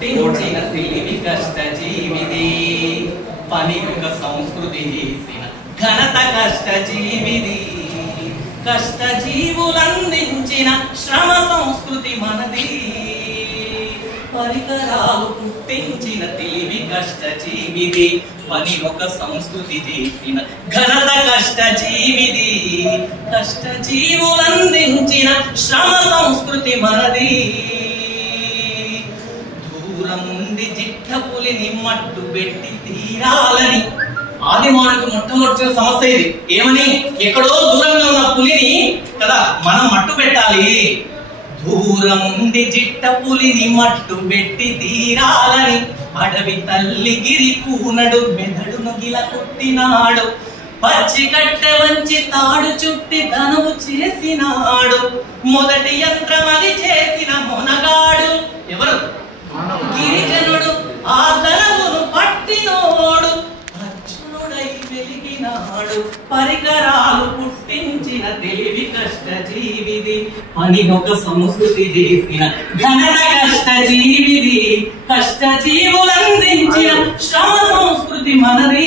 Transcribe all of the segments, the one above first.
పుట్టించిన తెలివి కష్టజీవిది పని ఒక సంస్కృతి చేసిన ఘనత కష్టజీవిది కష్టజీవులందించిన శ్రమ సంస్కృతి మనది పరికరాలు పుట్టించిన తెలివి కష్టజీవిది పని ఒక సంస్కృతి చేసిన ఘనత కష్టజీవిది కష్టజీవులందించిన శ్రమ సంస్కృతి మనది దూరముంది జిట్ట పులిని మట్టు పెట్టి తీరాలని ఆదిమానవుడికి మొట్టమొదటి సమస్య ఇది ఏమని ఎక్కడో దూరంగా ఉన్న పులిని కదా మనం మట్టు పెట్టాలి దూరముంది జిట్ట పులిని మట్టు పెట్టి తీరాలని అడవి తల్లి గిరి కూనడు మెదడును గిల కొట్టినాడు పచ్చి కట్టె వంచి తాడు చుట్టి ధనువు చేసినాడు మొదటి యంత్రం అది చేసిన మొనగాడు ఎవరు గిరిజనుడు ఆ ధనవును పట్టినోడు అర్జునుడై వెలిగినాడు పరికరాలు పుట్టించిన తెలివి కష్టజీవిది పని ఒక సంస్కృతి చేసిన ఘనత కష్టజీవిది కష్టజీవులందించిన శ్రమ సంస్కృతి మనది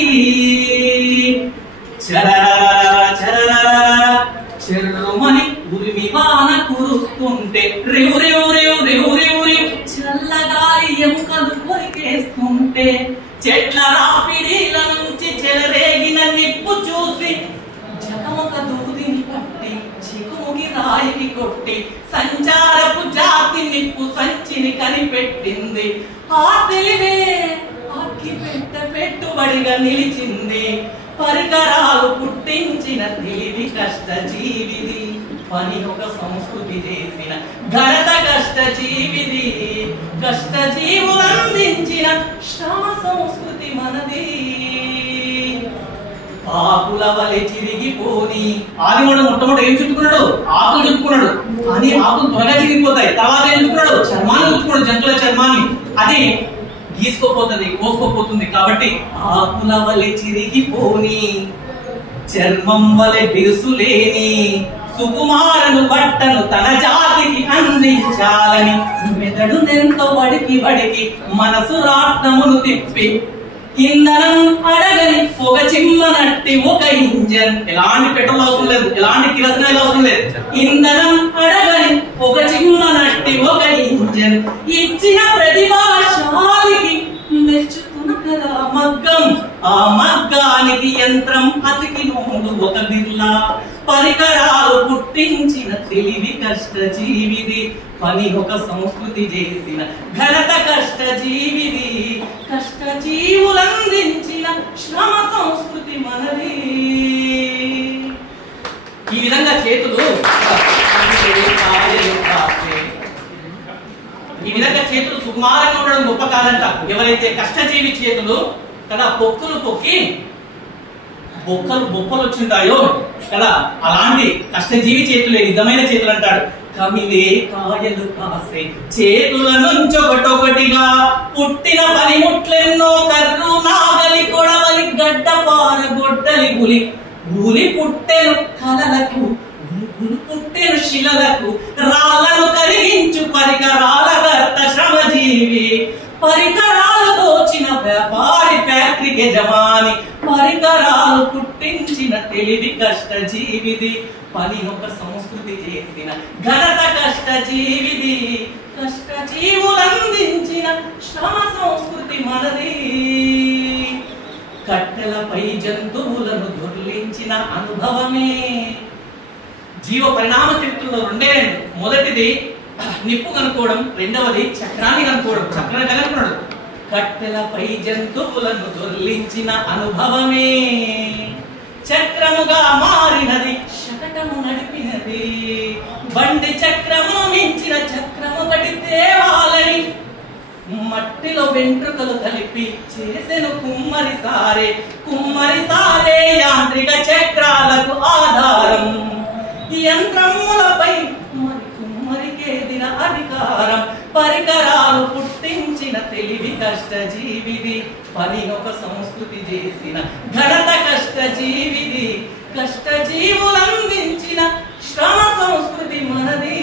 చెర్రుమని ఉరిమి వాన కురుస్తుంటే రేవు రేవు రేవు రేవు రేవు రేవు చల్లగాలి ఎముకలు కొరికేస్తుంటే చెట్ల రాపిడీల నుంచి చెలరేగిన నిప్పు చూసి జగమొక దూదిని పట్టి చికుముకి రాయికి కొట్టి సంచారపు జాతి నిప్పు సంచిని కనిపెట్టింది ఆ తెలివే అగ్గి పెట్టుబడిగా నిలిచింది పరికరాలు పుట్టించిన తెలివి కష్టజీవిది పని ఒక సంస్కృతి చేసిన ఘనత కష్టజీవిది కష్టజీవులందించిన శ్రమ సంస్కృతి మనది ఆకుల వలె చిరిగిపోని ఆదిమూడు మొట్టమొదటి ఏం చుట్టుకున్నాడు ఆకులు చుట్టుకున్నాడు కానీ ఆకులు త్వరగా చిరిగిపోతాయి తర్వాత ఏం చుట్టుకున్నాడు చర్మాన్ని చుట్టుకున్నాడు జంతువుల చర్మాన్ని అది గీసుకోపోతుంది కోసుకోపోతుంది కాబట్టి ఆకుల వలె చిరిగిపోని చర్మం వలె బిరుసులేని సుకుమారను బట్టను తన జాతికి అందించాలని మెదడు నెంతో వడికి వడికి మనసు రాట్నమును తిప్పి ఇంధనం అడగని పొగ చిమ్మనట్టి ఒక ఇంజన్ ఎలాంటి పెట్రోల్ అవసరం లేదు ఎలాంటి కిరసనాయిల్ అవసరం లేదు ఇంధనం అడగని పొగ చిమ్మనట్టి ఒక ఇంజన్ ఇచ్చిన ప్రతిభాశాలికి మెచ్చుకున్న కదా మగ్గం ఆ మగ్గానికి యంత్రం అతికినోడు ఒక బిర్లా పరికరాలు పుట్టించిన తెలివి కష్టజీవిది పని ఒక సంస్కృతి చేసిన ఘనత కష్టజీవిది కష్టజీవులందించిన శ్రమ సంస్కృతి మనది ఈ విధంగా చేతులు సుకుమారంగా ఉండడం గొప్ప కాదంట ఎవరైతే కష్టజీవి చేతులు కదా పొక్కులు పొక్కి బొక్కలు వచ్చింటాయో కదా అలాంటి కష్టజీవి చేతులే నిజమైన చేతులు అంటాడు కమిలే కాయలు కాసే చేతుల నుంచి ఒకటొకటిగా పుట్టిన పనిముట్లెన్నో కర్రు నాగలి కొడవలి గడ్డ పార గొడ్డలి పులి పుట్టెను కలలకు పుట్టెను శిలలకు రాళ్లను కరిగించు పరికరాల కర్త శ్రమజీవి పరికరాలు దోచిన వ్యాపారి ఫ్యాక్టరీ యజమాని పరికరాలు పుట్టించిన తెలివి కష్టజీవిది పని ఒక సంస్కృతి చేసిన ఘనత కష్టజీవిది కష్టజీవులందించిన శ్రమ సంస్కృతి మనది కట్టెలపై జంతువులను దొర్లించిన అనుభవమే జీవ పరిణామ చరిత్రలో రెండే మొదటిది నిప్పు కనుక్కోవడం రెండవది చక్రాన్ని కనుక్కోవడం చక్రాన్ని కనుక్కున్నాడు కట్టెలపై జంతువులను దొర్లించిన అనుభవమే చక్రముగా మారినది శకటము నడిపినది బండి చక్రము మించిన చక్రము కటి తేవాలని మట్టిలో వెంట్రుకలు కలిపి చేసెను కుమ్మరి సారే యాంత్రిక చక్రాలకు ఆధారం యంత్రములపై కుమ్మరికేదిన అధికారం పరికరాలు పుట్టించిన తెలివి కష్టజీవిది పని ఒక సంస్కృతి చేసిన ఘనత కష్టజీవిది కష్టజీవులందించిన శ్రమ సంస్కృతి మనది